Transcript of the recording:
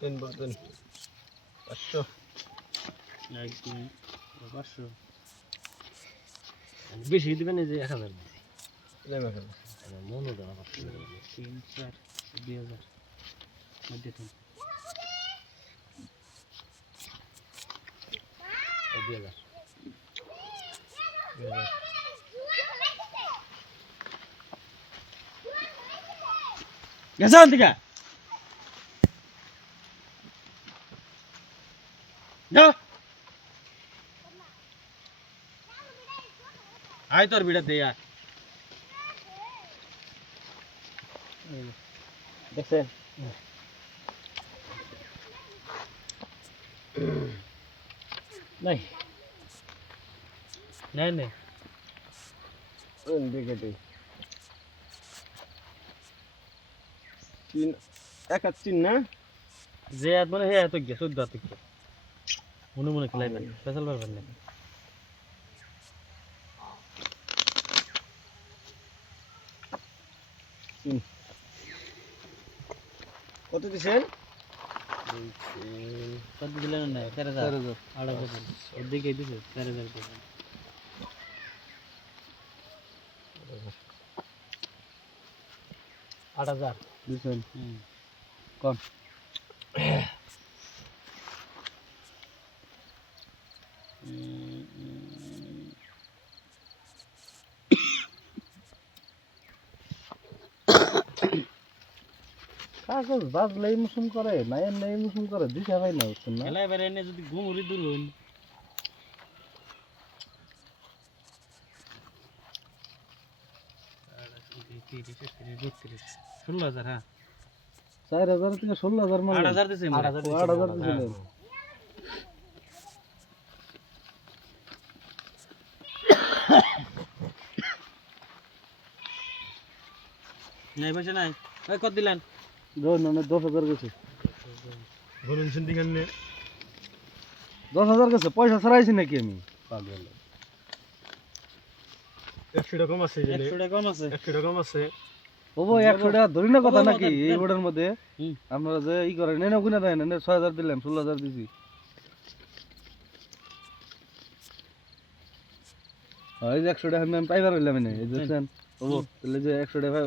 তিন বলতেন 500 একদিন 500 বেশি দিবেন এই যে 1000 লেমা কেন মনে দেওয়া 3 4 2000 মধ্যে তো 2000 গেছান দিকা যা আয় তোর ভিড়া দে আর দেখছেন নাই নাই নাই ওই দেখে দে তিন এক আর তিন না যে আদ মানে হে এত গিয়া 14 আত গিয়া মনে মনে খেলাইবেন ফেসাল পারবেন না কত দিছেন কত দিলেন না 4000 8000 ওদিকে দিছে 4000 টাকা 8000 দিছেন কম কাগজ বাজলে ইমোশন করে না এমনি ইমোশন করে দিশা ভাই না বুঝছেন না খেলা এবারে এনে যদি ঘুমুরি দূর হইন ষোলো হাজার হ্যাঁ 4000 থেকে 16000 মানে 8000 দিছে 8000 দিছিলেন নাই পয়সা নাই ওই কত দিলেন ধরুন মানে 10000 গেছে বলুন শুনতে কেন 10000 গেছে পয়সা ছাড়াইছি নাকি আমি পাগল 100 টাকা কম আছে 100 টাকা কম আছে 100 টাকা কম আছে ওবো 100 টাকা ধরি না কথা নাকি এই বোর্ডের মধ্যে আপনারা যে ই করেন নেন ওখানে দেন 6000 দিলাম 16000 দিছি এই যে 100 টাকা আমি পাইবার হইলাম না এই দেখছেন ওবো তাহলে যে 100 টাকা